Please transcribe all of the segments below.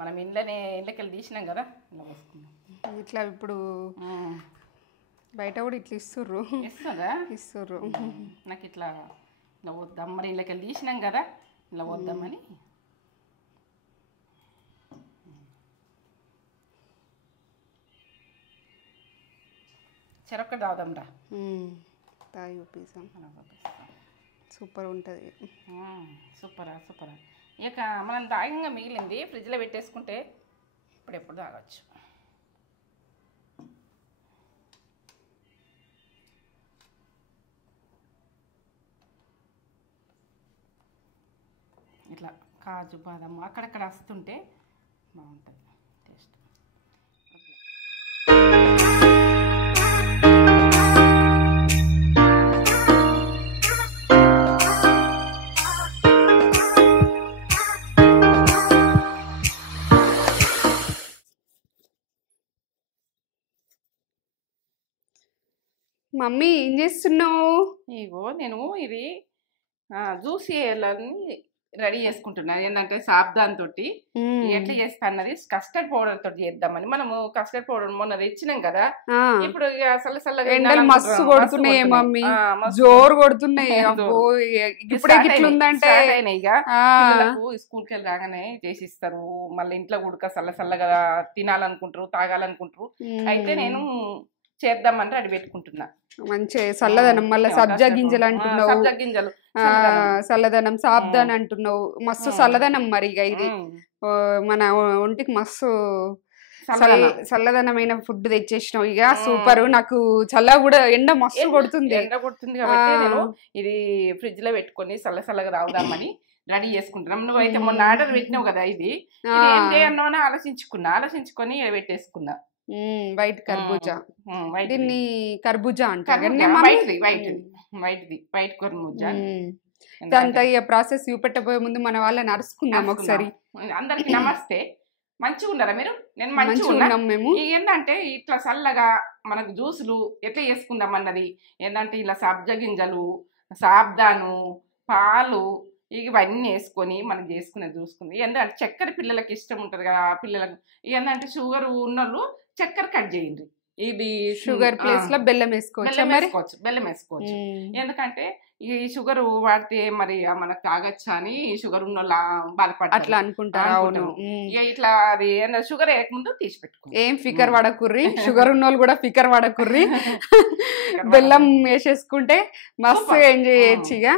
మనం ఇంట్లోకెళ్ళి తీసినాం కదా ఇలా వేసుకున్నాం. ఇట్లా ఇప్పుడు బయట కూడా ఇట్లా ఇస్తుర్రు. ఇస్తుందా? ఇస్తుర్రు. నాకు ఇట్లా వద్దాం, మరి ఇంట్లోకెళ్ళి తీసినాం కదా ఇలా వద్దామని. చెరొక్క తాగుదాం రా. తాగి చూపిస్తాం. సూపర్ ఉంటుంది. సూపరా. ఇక మనం తాగంగా మిగిలింది ఫ్రిడ్జ్లో పెట్టేసుకుంటే ఇప్పుడెప్పుడు తాగొచ్చు. ఇట్లా కాజు బాదం అక్కడక్కడ వస్తుంటే బాగుంటుంది టేస్ట్. మమ్మీ ఏం చేస్తున్నావు? ఇగో నేను ఇది జ్యూస్ చేయాలని రెడీ చేసుకుంటున్నాను. ఏంటంటే సాబ్దాన్ తోటి ఎట్లా చేస్తా అన్నది కస్టర్డ్ పౌడర్ తోటి చేద్దామని. మనము కస్టర్డ్ పౌడర్ మొన్న తెచ్చినాం కదా, ఇప్పుడు ఎండలు మస్తు కొడుతున్నాయి మమ్మీ, జోరు కొడుతున్నాయి. ఇప్పుడే ఇట్లుందంటే పిల్లలకు స్కూల్కి వెళ్ళి రాగానే చేసిస్తారు, మళ్ళీ ఇంట్లో కూడా చల్లగా తినాలనుకుంటారు, తాగాలనుకుంటారు. అయితే నేను చేద్దామంటే అది పెట్టుకుంటున్నా. మంచి చల్లదనం, మళ్ళీ సబ్జా గింజలు అంటున్నావు, సబ్జా గింజలు చల్లదనం, సాబ్దాన్ అంటున్నావు, మస్తు చల్లదనం. మరి ఇక ఇది మన ఒంటికి మస్తు చల్లదనమైన ఫుడ్ తెచ్చేసినావు. ఇక సూపర్. నాకు చల్ల కూడా ఎండ మస్తు కొడుతుంది. కాబట్టి నేను ఇది ఫ్రిడ్జ్ లో పెట్టుకొని చల్లగా తాగుదామని రెడీ చేసుకుంటున్నాం. నువ్వైతే మొన్న ఆర్డర్ పెట్టినావు కదా, ఇది ఏంటి అన్నోనా ఆలోచించుకొని పెట్టేసుకున్నా. వైట్ కర్బూజా, దీన్ని కర్బూజా అంటారు. వైట్ కర్బూజా. దాంతో ప్రాసెస్ చూపెట్టబోయే ముందు మన వాళ్ళని అరుచుకుందాం ఒకసారి. అందరికి నమస్తే. మంచిగా ఉన్నారా మీరు? నేను మంచిగా ఉన్నాం. మేము ఏంటంటే ఇట్లా చల్లగా మనకు జ్యూసులు ఎట్లా చేసుకుందాం అన్నది ఏంటంటే ఇలా సబ్జా గింజలు, సాబ్దాను, పాలు ఇవన్నీ వేసుకొని మనం చూసుకుంది. ఏంటంటే చక్కెర పిల్లలకి ఇష్టం ఉంటుంది కదా, పిల్లలకు ఏంటంటే షుగర్ ఉన్నోళ్ళు చక్కెర కట్ చేయండి. ఇది షుగర్ ప్లేస్ లో బెల్లం వేసుకోవచ్చు. బెల్లం వేసుకోవచ్చు. ఎందుకంటే ఈ షుగర్ వాడితే మరి మనకు తాగచ్చా అని షుగర్ ఉన్న బాధపడతారు, అట్లా అనుకుంటారు. ఇట్లా అది షుగర్ వేయకముందు తీసి పెట్టుకో. ఏం ఫికర్ పడకుర్రి, షుగర్ ఉన్న వాళ్ళు కూడా ఫికర్ పడకుర్రి. బెల్లం వేసేసుకుంటే మస్తు ఎంజాయ్ చేయొచ్చు. ఇక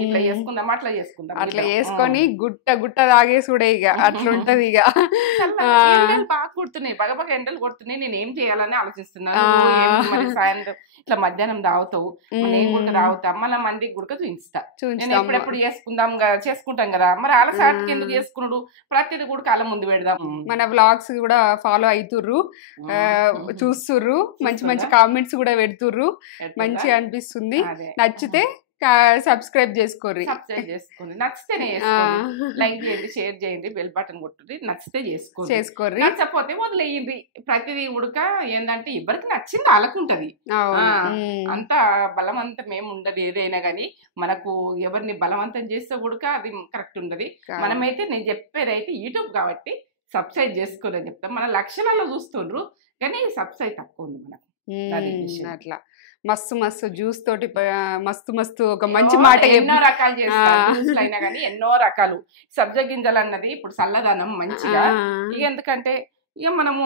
ఇట్లా చేసుకుందాం, అట్లా వేసుకొని గుట్ట తాగేసుడే. ఇక అట్లుంటది. ఇక బాగా కొడుతున్నాయి, బాగా ఎండలు కొడుతున్నాయి. నేను ఏం చేయాలని ఆలోచిస్తున్నాను. సాయంత్రం ఇట్లా మధ్యాహ్నం తాగుతావు, నేను కూడా తాగుతా, మళ్ళీ మందికి కూడా చూపిస్తా. నేను ఎప్పుడెప్పుడు చేసుకుంటాం కదా, మరి అలా సాటికి ఎందుకు చేసుకున్నాడు, ప్రతిది కూడా కాలం ముందు పెడదాం. మన వ్లాగ్స్ కూడా ఫాలో అవుతుర్రు, చూస్తుర్రు, మంచి కామెంట్స్ కూడా పెడుతుర్రు. మంచిగా అనిపిస్తుంది. నచ్చితే సబ్స్క్రైబ్ చేసుకోండి. నచ్చితేనే లైక్ చేయండి, షేర్ చేయండి, బెల్ బటన్ కొట్టుర్రి. నచ్చితే చేసుకోండి, నచ్చకపోతే వదిలేయండి. ప్రతిదీ ఉడక ఏంటంటే ఎవరికి నచ్చింది వాళ్ళకుంటది. అంత బలవంతం ఏమి ఉండదు. ఏదైనా కానీ మనకు ఎవరిని బలవంతం చేస్తే ఉడక అది కరెక్ట్ ఉండదు. మనమైతే నేను చెప్పేదైతే యూట్యూబ్ కాబట్టి సబ్స్క్రైబ్ చేసుకోని చెప్తాం. మన లక్షణాల్లో చూస్తుండ్రు కానీ సబ్స్క్రైబ్ తక్కువ ఉంది మనకు. అట్లా మస్తు జ్యూస్ తోటి మస్తు ఒక మంచి మాట. ఎన్నో రకాలు చేస్తారు అయినా కానీ, ఎన్నో రకాలు. సబ్జా గింజలు అన్నది ఇప్పుడు చల్లదనం మంచిగా. ఇక ఎందుకంటే ఇక మనము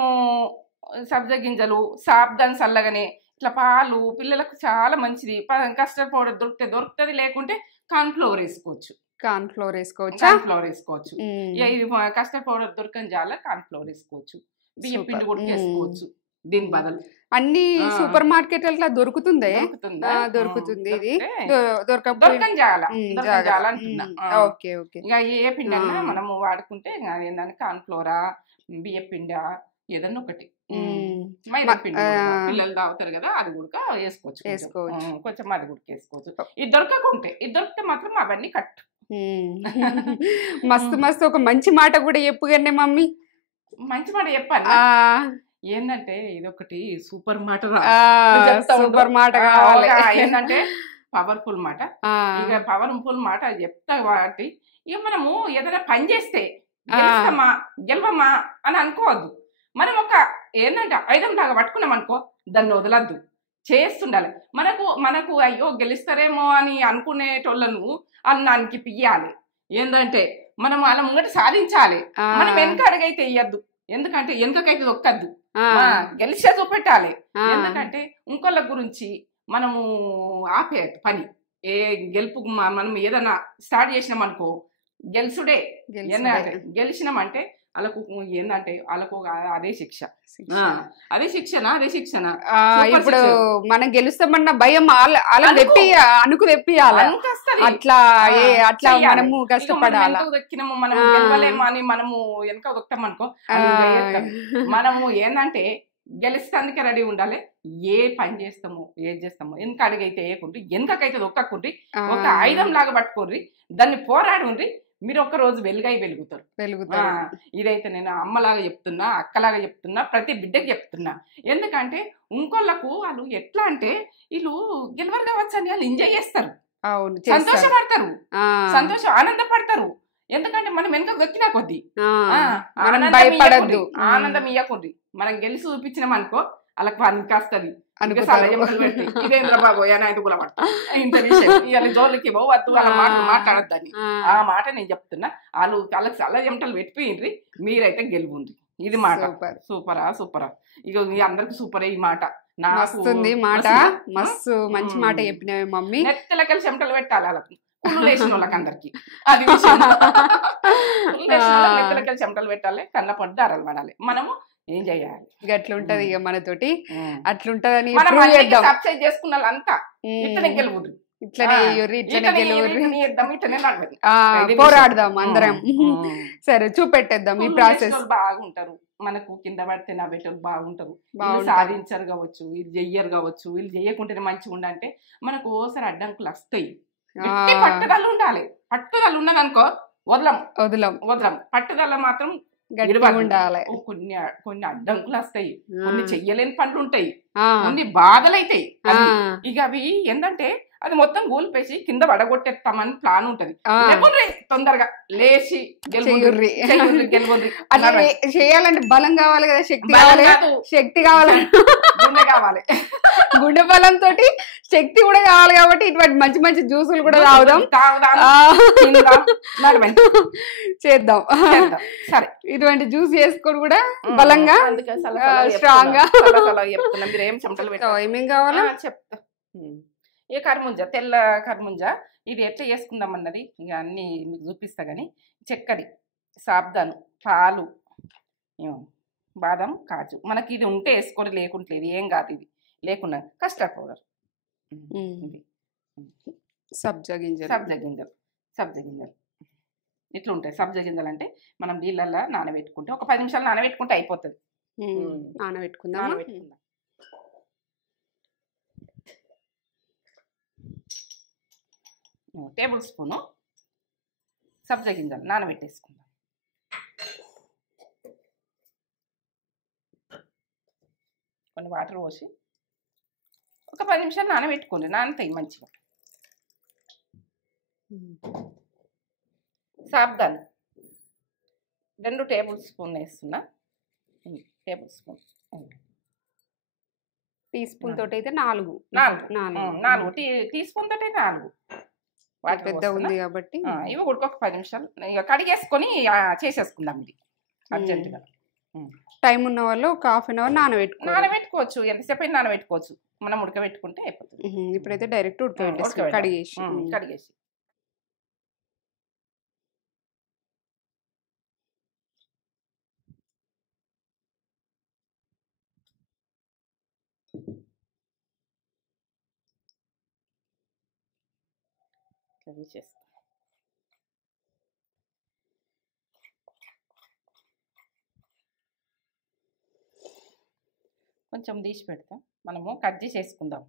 సబ్జా గింజలు, సాబ్దాన్ చల్లగానే, ఇట్లా పాలు పిల్లలకు చాలా మంచిది. కస్టర్డ్ పౌడర్ దొరుకుతుంది, లేకుంటే కార్న్ ఫ్లోర్ వేసుకోవచ్చు. ఇది కస్టర్డ్ పౌడర్ దొరకని చాలా కార్న్ ఫ్లోర్ వేసుకోవచ్చు. బియ్యం పిండి కూడా వేసుకోవచ్చు దీని బదులు. అన్ని సూపర్ మార్కెట్ అట్లా దొరుకుతుంది. ఇది ఇక ఏ పిండి అన్నా మనము వాడుకుంటే ఏంటంటే కార్న్ ఫ్లోరా, బియ్య పిండి ఏదన్నా ఒకటి, మైదా పిండి పిల్లలు తాగుతారు కదా, అది కూడా వేసుకోవచ్చు. కొంచెం అది కూడా వేసుకోవచ్చు. ఇది దొరికితే మాత్రం అవన్నీ కట్. మస్తు ఒక మంచి మాట కూడా చెప్పుగానే మమ్మీ. మంచి మాట చెప్పాలి. ఏంటంటే ఇదొకటి సూపర్ మాట, ఏంటంటే పవర్ఫుల్ మాట. ఇక పవర్ఫుల్ మాట చెప్తా కాబట్టి ఇక మనము ఏదైనా పని చేస్తే గెలుస్తామా గెలవమా అని అనుకోవద్దు. మనం ఒక ఏంటంటే ఆయుధం లాగా పట్టుకున్నాం అనుకో, దాన్ని వదలద్దు, చేస్తుండాలి. మనకు అయ్యో గెలుస్తారేమో అని అనుకునేటోళ్ళను అన్నానికి పియ్యాలి. ఏంటంటే మనం వాళ్ళ ముంగట సాధించాలి. మనం వెనక అడుగైతే ఇయ్యద్దు, ఎందుకంటే వెనుకకైతే దొక్కద్దు, గెలిచే చూపెట్టాలి. ఎందుకంటే ఇంకోళ్ళ గురించి మనము ఆపే పని ఏ గెలుపు మనం ఏదైనా స్టార్ట్ చేసినాం అనుకో గెలుసుడే. గెలిచినామంటే వాళ్ళకు ఏంటంటే వాళ్ళకు అదే శిక్ష, అదే శిక్షణ. ఇప్పుడు మనం గెలుస్తామన్న భయం అనుకు తెప్పియాలి. అట్లా మనము కష్టపడాలి. దొక్కినాము మనం గెలవలేము అని మనము వెనక దొక్కాం అనుకో, మనము ఏంటంటే గెలిస్తానికి రెడీ ఉండాలి. ఏ పని చేస్తామో ఏది చేస్తామో వెనక అడిగైతే వేయకుండ్రి, వెనకకైతే దొక్కకుండ్రి, ఒక ఆయుధం లాగా పట్టుకోర్రి, దాన్ని పోరాడి ఉండ్రి. మీరు ఒక రోజు వెలుగుతారు. ఇదైతే నేను అమ్మలాగా చెప్తున్నా, అక్కలాగా చెప్తున్నా, ప్రతి బిడ్డకి చెప్తున్నా. ఎందుకంటే ఇంకోళ్ళకు వాళ్ళు ఎట్లా అంటే వీళ్ళు గెలవరు కావచ్చు అని వాళ్ళు ఎంజాయ్ చేస్తారు, సంతోషపడతారు, ఆనందపడతారు. ఎందుకంటే మనం వెనక దొక్కినా కొద్ది ఆనందం ఇయ్యకుండ్రి. మనం గెలిచి చూపించినాం అనుకో వాళ్ళకి పనికి వస్తుంది. ఇదేంద్ర బాబు జోలికి పోవద్దు, వాళ్ళ మాటలు మాట్లాడద్దని. ఆ మాట నేను చెప్తున్నా. వాళ్ళకి చల్ల చెమటలు పెట్టిపోయిండ్రి, మీరైతే గెలువుంది. ఇది మాట. సూపరా ఇక అందరికి సూపరే ఈ మాట. నాస్తుంది మాట, మస్తు మంచి మాట చెప్పినవి మమ్మీ. నెత్తలకెళ్ళి చెమటలు పెట్టాలి వాళ్ళకి, లేచిన వాళ్ళకి అందరికి. అది నెత్తలకెళ్ళి చెమటలు పెట్టాలి, కళ్ళ పడ్డ దారాలు పడాలి. మనము ఏం చెయ్యాలి, అట్లుంటది ఇక మనతోటి. అట్లుంటదని సబ్స్క్రైబ్ చేసుకున్న వాళ్ళంతా ఇట్లనే గెలువురు, పోరాడదాం అందరం. సరే చూపెట్టేద్దాం ఈ ప్రాసెస్. బాగుంటారు మనకు కింద పడితే నా బెటర్ బాగుంటారు, సాధించరు కావచ్చు, వీళ్ళు చెయ్యరు కావచ్చు, వీళ్ళు చెయ్యకుంటేనే మంచిగా ఉండంటే మనకు ఓసారి అడ్డంకులు వస్తాయి. పట్టుదల ఉండాలి. పట్టుదల ఉన్నదనుకో వదలం. పట్టుదల మాత్రం ఉండాలి. కొన్ని అడ్డంకులు వస్తాయి, కొన్ని చెయ్యలేని పనులు ఉంటాయి, కొన్ని బాధలు అవుతాయి. ఇక అవి ఏంటంటే అది మొత్తం గోల్పేసి కింద పడగొట్టేస్తామని ప్లాన్ ఉంటది. తొందరగా లేచి చేయాలంటే బలం కావాలి కదా, శక్తి కావాలి, గుండె కావాలి. గుండె బలంతో శక్తి కూడా కావాలి. కాబట్టి ఇటువంటి మంచి మంచి జ్యూసులు కూడా తాగుదాం, చేద్దాం. సరే, ఇటువంటి జ్యూస్ చేసుకొని కూడా బలంగా స్ట్రాంగ్ గా చెప్తున్నా. మీరు ఏం చెమటలు పెట్టాలి, ఏమేం కావాలో చెప్తా. ఈ కర్ముంజ, తెల్ల కర్ముంజ, ఇది ఎట్లా చేసుకుందాం అన్నది ఇక అన్నీ మీకు చూపిస్తా. కానీ చక్కెర, సాబ్దాను, పాలు, బాదం, కాజు, మనకి ఇది ఉంటే వేసుకోరు, లేకుంటలేదు ఏం కాదు. ఇది లేకున్నా కస్టర్డ్ పౌడర్, సబ్జా గింజలు ఇట్లా ఉంటాయి. సబ్జా గింజలు అంటే మనం నీళ్ళల్లో నానబెట్టుకుంటే ఒక 10 నిమిషాలు నానబెట్టుకుంటే అయిపోతుంది. నానబెట్టుకుందాం. టేబుల్ స్పూను సబ్జా గింజలు నానబెట్టేసుకుందాం. కొన్ని వాటర్ పోసి ఒక 10 నిమిషాలు నానబెట్టుకోండి, నానతాయి మంచిగా. సాబ్దాన్ 2 టేబుల్ స్పూన్ వేస్తున్నా. టేబుల్ స్పూన్, టీ స్పూన్ తోటి అయితే 4 టీ స్పూన్ తోటి 4 పెద్ద ఉంది కాబట్టి ఇవి ఉడకొక 10 నిమిషాలు ఇక కడిగేసుకొని చేసేసుకుందాం. ఇది అర్జెంటుగా టైం ఉన్న వాళ్ళు ఒక ½ గంట నానబెట్టుకోవచ్చు, ఎంతసేపు అయినా నానబెట్టుకోవచ్చు. మనం ఉడకబెట్టుకుంటే అయిపోతుంది. ఇప్పుడైతే డైరెక్ట్ కడిగేసి తీసేస్తాం. కొంచెం తీసి పెడతాం, మనము కట్ చేసేసుకుందాం.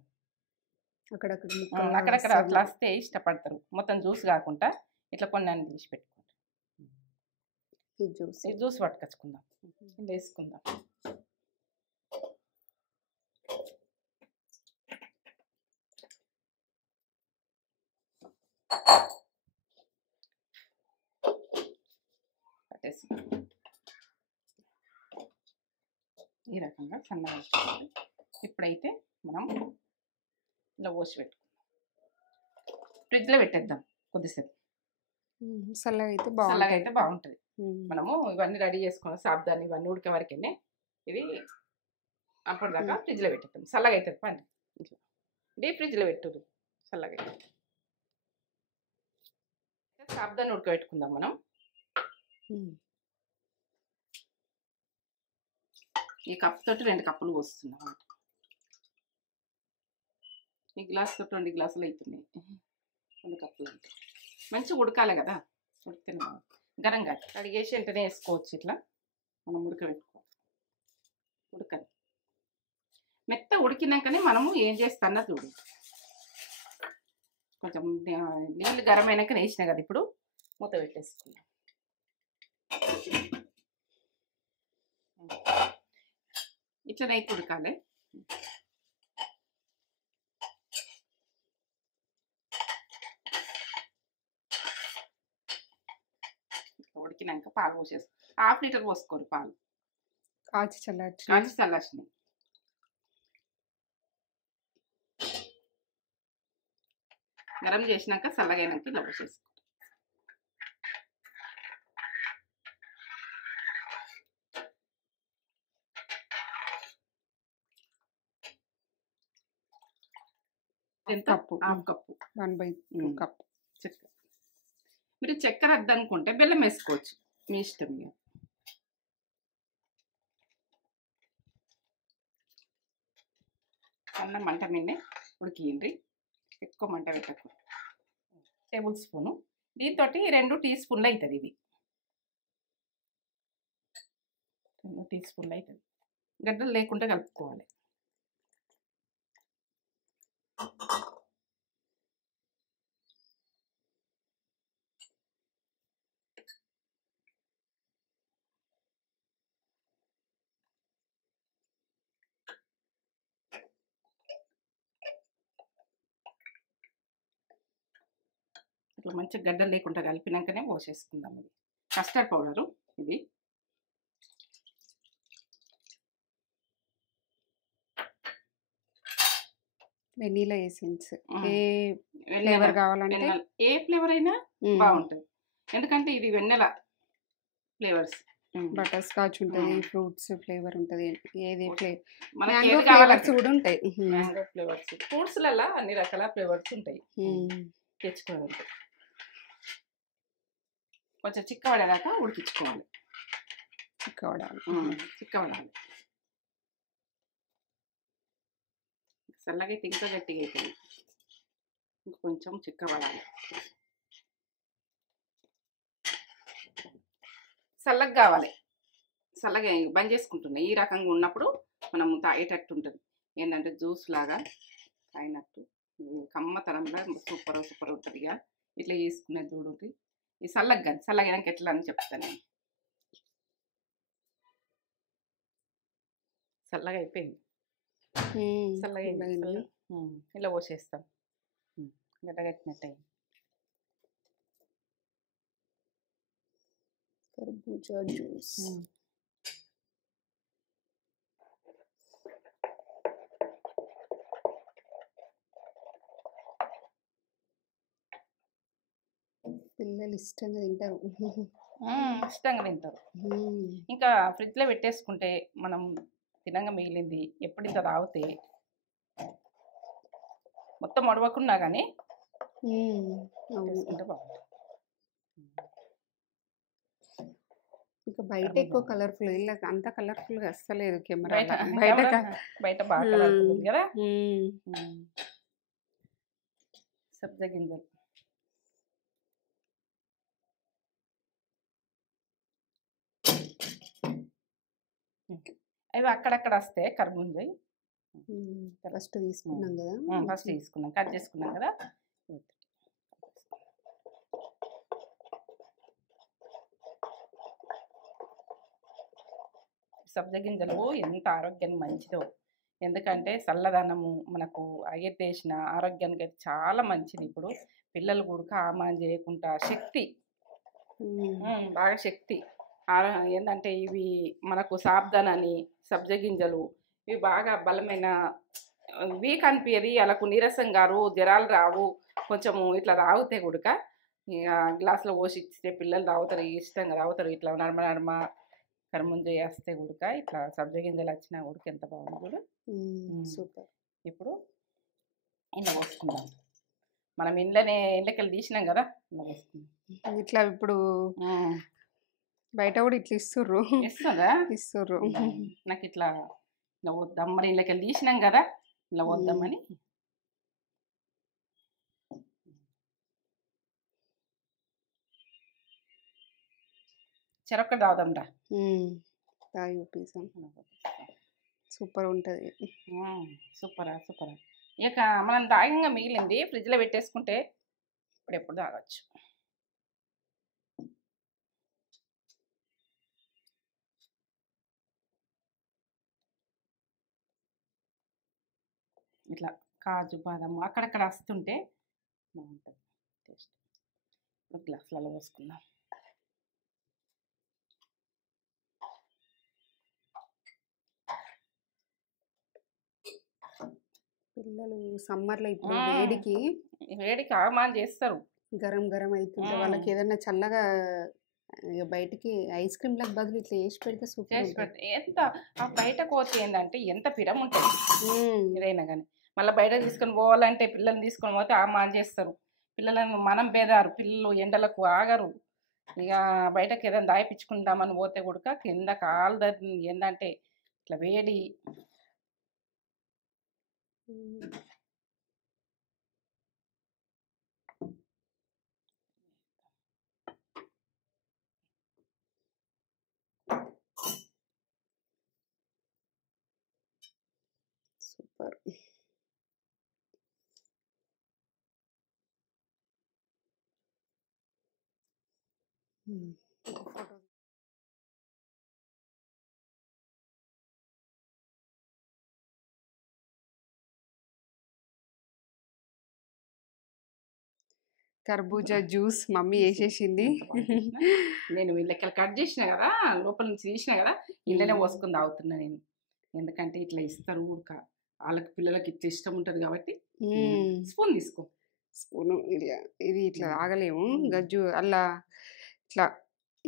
అక్కడక్కడ అట్లా వస్తే ఇష్టపడతారు. మొత్తం జ్యూస్ కాకుండా ఇట్లా కొన్ని తీసి పెట్టుకుంటాం. జ్యూస్ పట్టుకొచ్చుకుందాం, వేసుకుందాం. ఈ రకంగా సన్నగా. ఇప్పుడైతే మనం ఇలా పోసి పెట్టుకుందాం, ఫ్రిడ్జ్లో పెట్టేద్దాం కొద్దిసేపు. చల్లగా అయితే బాగుంటుంది. మనము ఇవన్నీ రెడీ చేసుకున్నాం, సాబ్దాన్ని ఇవన్నీ ఉడికే వరకే ఇది అప్పటిదాకా ఫ్రిడ్జ్లో పెట్టేద్దాం. చల్లగా అవుతుంది పండి, డీప్ ఫ్రిడ్జ్లో పెట్టు చల్లగా అయితే. సాబ్దాన్ని ఉడకబెట్టుకుందాం మనం. ఈ కప్పు తోటి 2 కప్పులు పోస్తున్నాం. ఈ గ్లాస్ తోటి 2 గ్లాసులు అవుతున్నాయి. 2 కప్పులు అంటే మంచిగా ఉడకాలి కదా, ఉడికితే గరంగా కడిగేసి వెంటనే వేసుకోవచ్చు. ఇట్లా మనం ఉడకబెట్టుకోవాలి. ఉడకాలి, మెత్త ఉడికినాకనే మనము ఏం చేస్తానో చూడు. కొంచెం నీళ్ళు గరం అయినాక వేసినా కదా, ఇప్పుడు మూత పెట్టేసుకున్నాం. ఇట్లనైతే ఉడకాలి. ఉడికినాక పాలు పోసేసి 1/2 లీటర్ పోసుకోరు పాలు. కాచి చల్లార్చినాయి. గరం చేసినాక చల్లగైనాక ఇలా పోసేసుకో. కప్పు 1/2 కప్పు 1/2 కప్పు చక్కెర. మీరు చక్కెర వద్దనుకుంటే బెల్లం వేసుకోవచ్చు, మీ ఇష్టం. సన్న మంట మీదనే ఉడికింది, ఎక్కువ మంట పెట్టకూడదు. టేబుల్ స్పూను, దీంతో 2 టీ స్పూన్లు అవుతుంది. ఇది 2 టీ స్పూన్లు అవుతుంది. గడ్డలు లేకుండా కలుపుకోవాలి. ఇట్లా మంచిగా గడ్డలు లేకుండా కలిపినాకనే పోసేసుకుందాం. ఇది కస్టర్డ్ పౌడరు, ఇది వెనీలా ఎసెన్స్. ఏ ఫ్లేవర్ కావాలంటే ఏ ఫ్లేవర్ అయినా బాగుంటుంది, ఎందుకంటే ఇది వెన్నెల ఫ్లేవర్స్. బటర్ స్కాచ్ ఉంటుంది, ఫ్రూట్స్ ఫ్లేవర్ ఉంటుంది, ఏది మ్యాంగో ఫ్లేవర్స్ కూడా ఉంటాయి. మ్యాంగో ఫ్లేవర్స్, ఫ్రూట్స్లలో అన్ని రకాల ఫ్లేవర్స్ ఉంటాయి. తెచ్చుకోవాలి. కొంచెం చిక్కబడేదాకా ఉడికించుకోవాలి. చిక్కబడాలి. చల్లగా అయితే ఇంకా గట్టిగా అవుతుంది, ఇంకొంచెం చిక్కబడాలి. చల్లగా కావాలి. చల్లగా బంద్ చేసుకుంటున్నాయి. ఈ రకంగా ఉన్నప్పుడు మనం తాగేటట్టు ఉంటుంది. ఏంటంటే జ్యూస్ లాగా తాగినట్టు కమ్మతనంగా సూపర్ ఉంటుంది. ఇక ఇట్లా చేసుకునే చూడుకి ఈ చల్లగా ఎట్లా అని చెప్తాను నేను. చల్లగా అయిపోయింది. చల్లగా ఇలా పోసేస్తాం, గడ్డగట్టినట్టు అయింది. కర్బూజా జ్యూస్. పిల్లలు ఇష్టంగా తింటారు. ఇంకా ఫ్రిడ్జ్లో పెట్టేసుకుంటే మనం తినంగా మిగిలింది ఎప్పుడు ఇంకా తాగితే మొత్తం మడవకున్నా కానీ బాగుంటుంది. ఇంకా బయట ఎక్కువ కలర్ఫుల్, ఇలా అంత కలర్ఫుల్గా వస్తలేదు కెమెరా. బయట బాగా కలర్ఫుల్ కదా. సబ్జా గింజలు అవి అక్కడక్కడ వస్తే కర్బూజాయి ఫస్ట్ తీసుకున్నాం కదా, ఫస్ట్ తీసుకున్నాం, కట్ చేసుకున్నాం కదా. సబ్జా గింజలు ఎంత ఆరోగ్యానికి మంచిదో, ఎందుకంటే చల్లదనము మనకు అయ్యేసిన ఆరోగ్యానికి అయితే చాలా మంచిది. ఇప్పుడు పిల్లలు కూడా ఆమాన్ చేయకుండా శక్తి, బాగా శక్తి ఏంటంటే ఇవి మనకు సాబ్దాన్ అని సబ్జ గింజలు ఇవి బాగా బలమైన వీక్ అనిపించేది వాళ్ళకు నీరసం గారు జ్వరాలు రావు కొంచెము ఇట్లా తాగితే కూడక ఇక గ్లాసులో పోసి ఇస్తే పిల్లలు తాగుతారు ఇష్టంగా తాగుతారు ఇట్లా నడమ కర్మంజ వేస్తే కూడక ఇట్లా సబ్జ గింజలు వచ్చినా కూడక ఎంత బాగుంది కూడా సూపర్. ఇప్పుడు ఇలా పోసుకుందాం మనం ఇండ్లకెళ్ళి తీసినాం కదా ఇలా వేసుకుందాం. ఇట్లా ఇప్పుడు బయట కూడా ఇట్లా ఇస్తుర్రు. ఇస్తుర్రు. నాకు ఇట్లా వద్దాం మరి ఇండ్లకెళ్ళి తీసినాం కదా ఇలా వద్దామని చెరొక్క తాగుదాం రా. సూపర్ ఉంటుంది. సూపరా. ఇక మనం తాగంగా మిగిలింది ఫ్రిడ్జ్లో పెట్టేసుకుంటే ఎప్పుడు తాగొచ్చు. ఇట్లా కాజు బాదం అక్కడక్కడ వస్తుంటే బాగుంటుంది టేస్ట్. గ్లాసులలో పోసుకుందాం. పిల్లలు సమ్మర్లో ఇప్పుడు వేడికి ఆగమాన్ చేస్తారు. గరం అవుతుంది వాళ్ళకి ఏదన్నా చల్లగా బయటికి ఐస్ క్రీమ్ లకు బదులు ఇట్లా వేసి పెడితే సూపర్. ఎంత బయట కోతి ఏంటంటే ఎంత పిరం ఉంటుంది ఏదైనా కానీ మళ్ళీ బయట తీసుకొని పోవాలంటే పిల్లల్ని తీసుకొని పోతే ఆగమాన్ చేస్తారు. పిల్లలను మనం బేదారు పిల్లలు ఎండలకు ఆగరు. ఇక బయటకు ఏదైనా దాయిపించుకుందామని పోతే కూడా కింద కాలు ఏంటంటే ఇట్లా వేడి. సూపర్. కర్బూజా జ్యూస్ మమ్మీ వేసేసింది. నేను వీళ్ళకి కట్ చేసిన కదా లోపల నుంచి తీసిన కదా ఇంట్లోనే పోసుకొని తాగుతున్నా నేను. ఎందుకంటే ఇట్లా ఇస్తారు ఊడక వాళ్ళకి పిల్లలకి ఇట్లా ఇష్టం ఉంటుంది కాబట్టి. స్పూన్ తీసుకో. స్పూను ఇది ఇట్లా తాగలేము. గజ్జు అలా ఇట్లా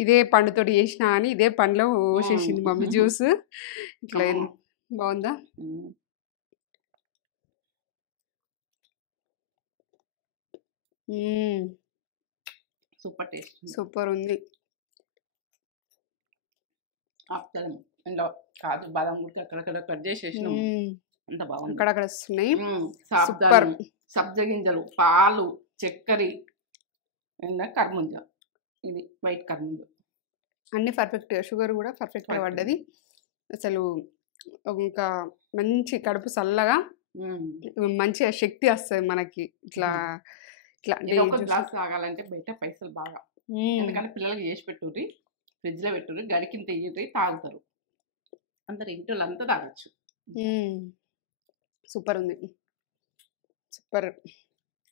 ఇదే పండుతోటి చేసినా అని ఇదే పండులో పోసేసింది మమ్మీ జ్యూస్. ఇట్లా బాగుందా? Super taste. సూపర్ ఉంది. ఇంట్లో కాజు బాదం కూడా అక్కడక్కడ కట్ చేసేసినాం. అంత బాగుంది. అక్కడక్కడ వస్తున్నాయి. సూపర్. సబ్జ గింజలు పాలు చక్కెర కర్ముంజ ఇది వైట్ కర్ముంజ అన్ని పర్ఫెక్ట్. షుగర్ కూడా పర్ఫెక్ట్గా పడ్డది. అసలు ఇంకా మంచి కడుపు చల్లగా మంచిగా శక్తి వస్తుంది మనకి. ఇట్లా ఒక గ్లాస్ తాగాలంటే బయట పైసలు బాగా. ఎందుకంటే పిల్లలకి చేసి పెట్టుర్రి ఫ్రిడ్జ్లో పెట్టుర్రి గడికింత ఇయ్యి తాగుతారు. అందరు ఇంట్లో అంతా తాగొచ్చు. సూపర్ ఉంది. సూపర్.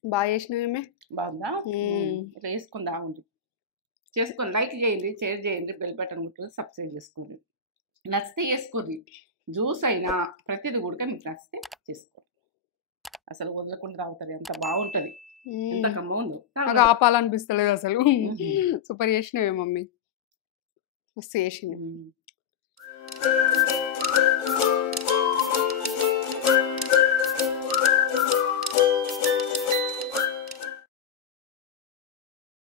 బాగా చేసినామే. బాగుందా? ఇట్లా వేసుకొని తాగుండి. చేసుకొని లైక్ చేయండి, షేర్ చేయండి, బెల్ బటన్ కొట్టుకొని సబ్స్క్రైబ్ చేసుకోండి. నచ్చితే చేసుకోండి. జ్యూస్ అయినా ప్రతిది కూడా మీకు నచ్చితే చేసుకోండి. అసలు వదలకుండా తాగుతారు. ఎంత బాగుంటుంది. ఎంత కమ్మ ఉందో ఆపాలనిపిస్తలేదు అసలు. సూపర్ చేసినవే మమ్మీ. మస్తు చేసింది.